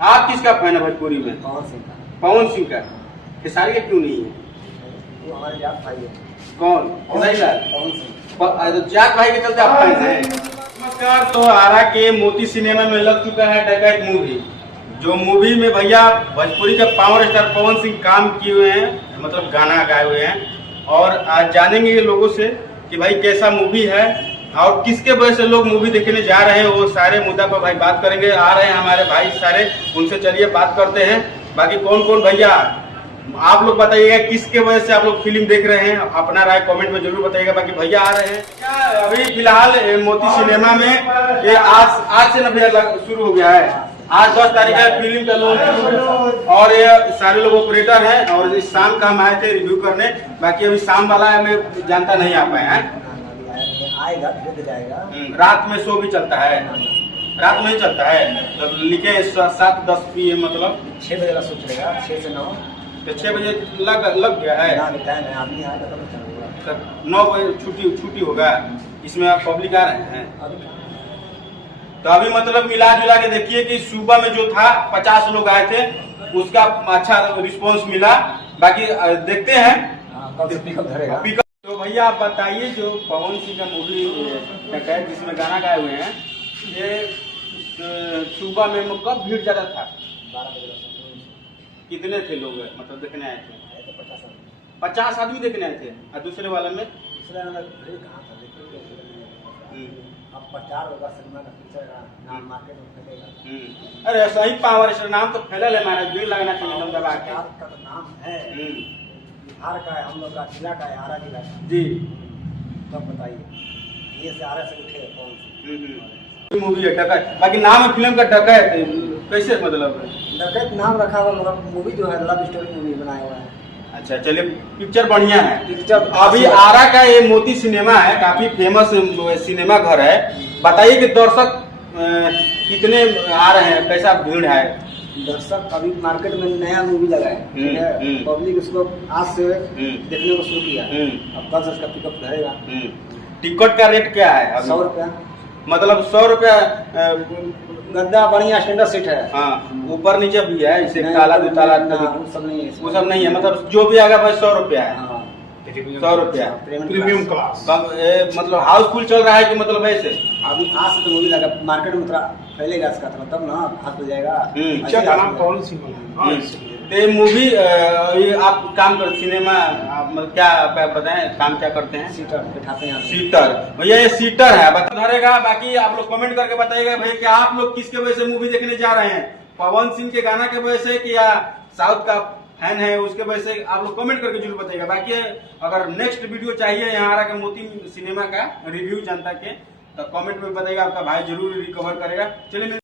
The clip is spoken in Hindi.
आप किसका फैन है भोजपुरी में? पवन सिंह का। पवन सिंह का। खेसारी का क्यों नहीं है? वो हमारे जात भाई है। कौन? खेसारी लाल? पवन सिंह। तो जाट भाई के चलते आप फैन हैं। नमस्कार। तो आरा के मोती सिनेमा में लग चुका है डकैत मूवी, जो मूवी में भैया भोजपुरी के पावर स्टार पवन सिंह काम किए हुए हैं, मतलब गाना गाए हुए हैं। और आज जानेंगे ये लोगों से कि भाई कैसा मूवी है और किसके वजह से लोग मूवी देखने जा रहे हैं, वो सारे मुद्दा पर भाई बात करेंगे। आ रहे हैं हमारे भाई सारे, उनसे चलिए बात करते हैं। बाकी कौन कौन भैया आप लोग बताइएगा किसके वजह से आप लोग फिल्म देख रहे हैं, अपना राय कमेंट में जरूर बताइएगा। बाकी भैया आ रहे हैं क्या अभी फिलहाल मोती सिनेमा में? ये आज से ना भैया शुरू हो गया है। आज 10 तारीख है फिल्म का लॉन्च और ये सारे लोग ऑपरेटर हैं और इस शाम का हम आए थे रिव्यू करने। बाकी अभी शाम वाला है, मैं जानता नहीं आ पाए हैं। आएगा, धीरे जाएगा। रात में शो भी चलता है, रात में ही चलता है। तो लिखे 7-10 PM, मतलब 6 बजे का शो चलेगा, 6 से 9। तो 6 बजे लग गया है। 9 बजे छुट्टी होगा। इसमें पब्लिक आ रहे हैं तो अभी मतलब मिला जुला के देखिए कि सुबह में जो था 50 लोग आए थे, उसका अच्छा रिस्पांस मिला। बाकी देखते हैं पिकअप धरेगा। तो भैया आप बताइए, जो पवन सिंह का मूवी डकैत जिसमें गाना गाए हुए हैं, ये सुबह में कब भीड़ ज्यादा था? 12 बजे। कितने थे लोग मतलब देखने आए थे? 50 आदमी देखने आए थे। और दूसरे वाले में अब प्रचार होगा, सिनेमा का पिक्चर नाम मार्केट में फैलेगा। अरे सही पावर स्टार नाम तो फैलल है, महाराज भीड़ लगना चाहिए एकदम दबा के। का तो नाम है, बिहार का है, हम लोग का जिला का है, आरा जिला का जी। तब बताइए, ये से आरा से उठे कौन से मूवी है डकैत। बाकी नाम है फिल्म का डकैत, कैसे मतलब? डकैत नाम रखा हुआ, मगर मूवी जो है लव स्टोरी मूवी बनाया हुआ है। अच्छा चलिए, पिक्चर बढ़िया है। पिक्चर अभी आरा का ये मोती सिनेमा है, काफी फेमस सिनेमा घर है। बताइए कि दर्शक कितने आ रहे हैं, कैसा भीड़ है? दर्शक अभी मार्केट में नया मूवी लगा है, पब्लिक उसको आज से देखने को शुरू किया। अब कल से उसका पिकअप रहेगा। टिकट का रेट क्या है? 100 रुपया, मतलब 100 रुपया। गद्दा बढ़िया स्टैंडर्ड सीट है। हाँ, ऊपर नीचे भी है, इसे ताला दुताला वो सब नहीं है, वो सब नहीं है। मतलब जो भी आएगा भाई 100 रुपया है। 100 रुपया प्रीमियम क्लास। मतलब हाउसफुल चल रहा है कि मतलब ऐसे? अभी आज से तो मूवी लगा, मार्केट में थोड़ा फैलेगा इसका, तब ना हाथ हो जाएगा। ये मूवी आप काम कर सिनेमा, आप मतलब क्या बताएं, काम क्या करते हैं? सीटर बैठाते हैं। सीटर भैया, ये सीटर है, बता धरेगा। बाकी आप लोग कमेंट करके बताइएगा भैया कि आप लोग किसके वजह से मूवी देखने जा रहे हैं, पवन सिंह के गाना के वजह से कि या साउथ का फैन है उसके वजह से? आप लोग कमेंट करके जरूर बताइएगा। बाकी अगर नेक्स्ट वीडियो चाहिए यहाँ आरा के मोती सिनेमा का रिव्यू जनता के, तो कमेंट में बताइएगा, आपका भाई जरूर रिकवर करेगा। चलिए।